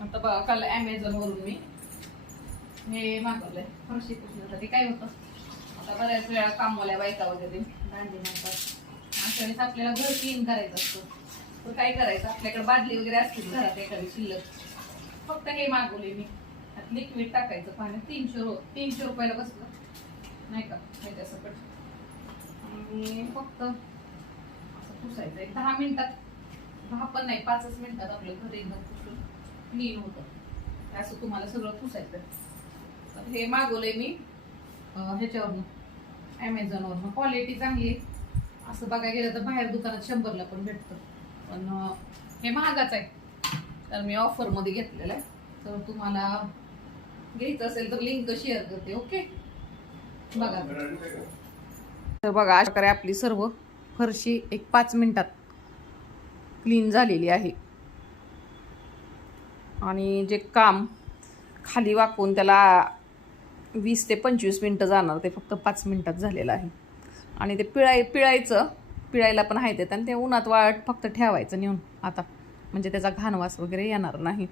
आता बघा काल ॲमेझॉनवरून मी हे मागवलंय फरशी पुसण्यासाठी. काय होतं आता बऱ्याच वेळा कामवाल्या बायका वगैरे दांडी मारतात, अशा वेळेस आपल्याला घर क्लीन करायचं असतं. तर काय करायचं, आपल्याकडे बादली वगैरे असतील घरात एखादी शिल्लक, फक्त हे मागवले मी. लिक्विड टाकायचं पाण्यात, 300 रुपयाला बसलं नाही का ह्याच्यासकट. आणि फक्त असं पुसायचं एक 10 मिनिटात, 10 पण नाही 5च मिनिटात आपलं घर एकदम पुसून क्लीन होतं. असं तुम्हाला सगळं पुसायचं. तर हे मागवलंय मी ह्याच्यावरून ॲमेझॉनवरून. क्वालिटी चांगली आहे. असं बघायला गेलं तर बाहेर दुकानात 100ला पण भेटतं, पण हे महागाच आहे. तर मी ऑफरमध्ये घेतलेलं आहे. तर तुम्हाला घ्यायचं असेल तर लिंक शेअर करते. ओके बघा. तर बघा अशा प्रकारे आपली सर्व फरशी एक 5 मिनिटात क्लीन झालेली आहे. आणि जे काम खाली वाकून त्याला 20 ते 25 मिनिटं जाणार ते फक्त 5 मिनिटात झालेलं आहे. आणि ते पिळायला पण आहे ते, आणि ते उन्हात वाळत फक्त ठेवायचं नेऊन आता, म्हणजे त्याचा घाणवास वगैरे येणार नाही.